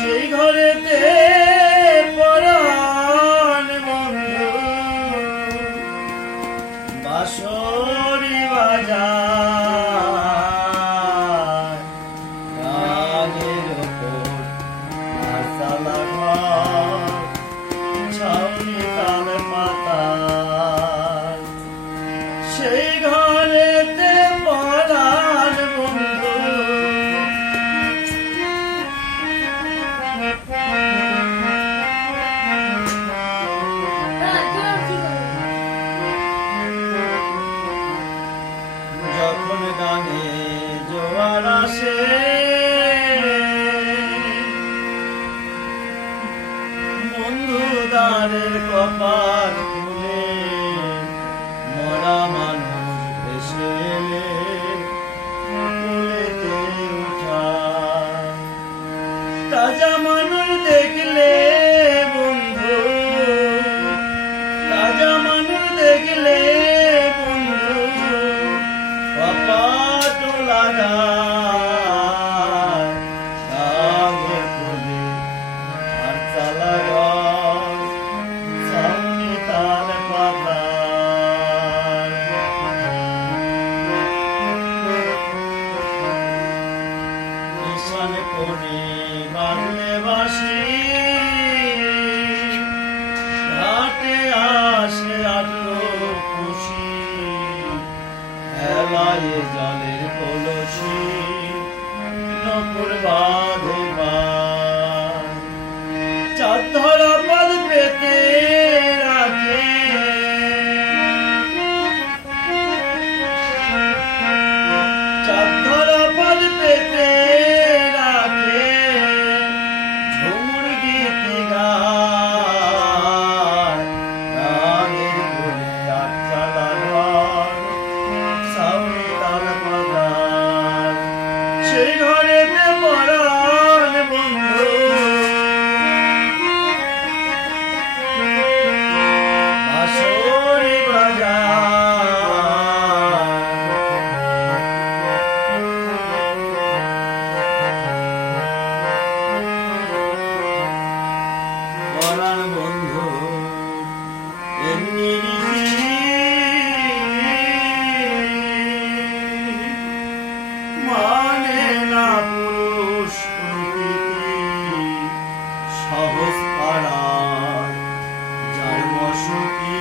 সেই ঘরেতে পরাণ বন্ধু বাঁশরি বাজায় গানের ওপর আরসালা ঘর ছাউনি তাল পাতায় সেই ঘরেতে পরাণ বন্ধু যখন গানে জোয়ার আসে বন্ধু দ্বারের কপাল খুলে মরা মানুষ ভেসে এলে কোলেতে উঠায় তাজা মানুষ দেখলে বন্ধু তাজা মানুষ দেখলে বন্ধু কপাট লাগায় গাঙের কোলে আরসালা গাছ ছাউনি তাল পাতায় ঈশান কোণে বাজলে বাঁশি ঘাটে আসে আলো খুশি হেলায় জলের কলসি নপুর বাঁধে বাঁধ চাঁদ ধরা পদ পেতে রাখে চাঁদ ধরা পদ পেতে রাখে ঝুমুর গীত গায় গানের কোলে আরসালা ঘর ছাউনি তাল পাতায় সেই ঘরেতে পরাণ বন্ধু বাঁশরি বাজায় পরাণ বন্ধু এমনি মানে না পুরুষ প্রকৃতি সহজ পাড়ার যার বসতি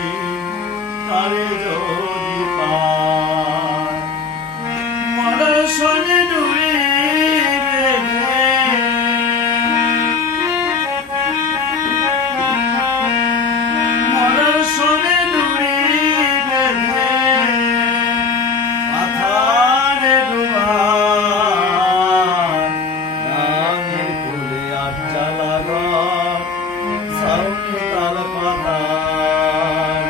তারে যদি পায় মরার সনে ডুরি বেঁধে মরার সনে ডুরি বেঁধে মাথারে ডুবায় গাঙের কোলে আরসালা ঘর ছাউনি তাল পাতায়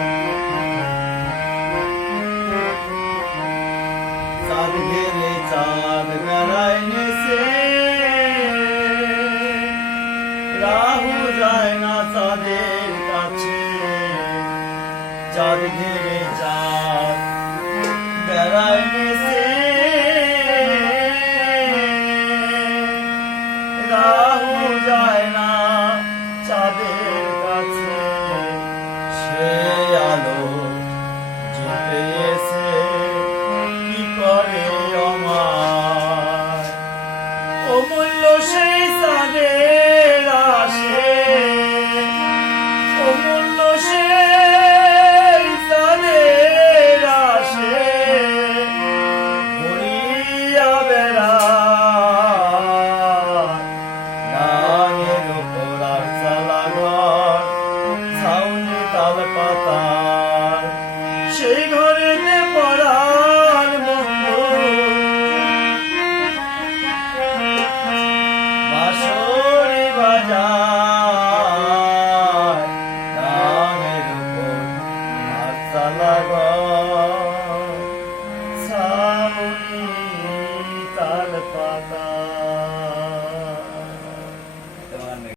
চাঁদ ঘেরে চাঁদ বেড়ায় নেছে রাহু যায় না চাঁদের কাছে চাঁদ ঘেরে চাঁদ বেড়ায় নেছে রাহু যায় না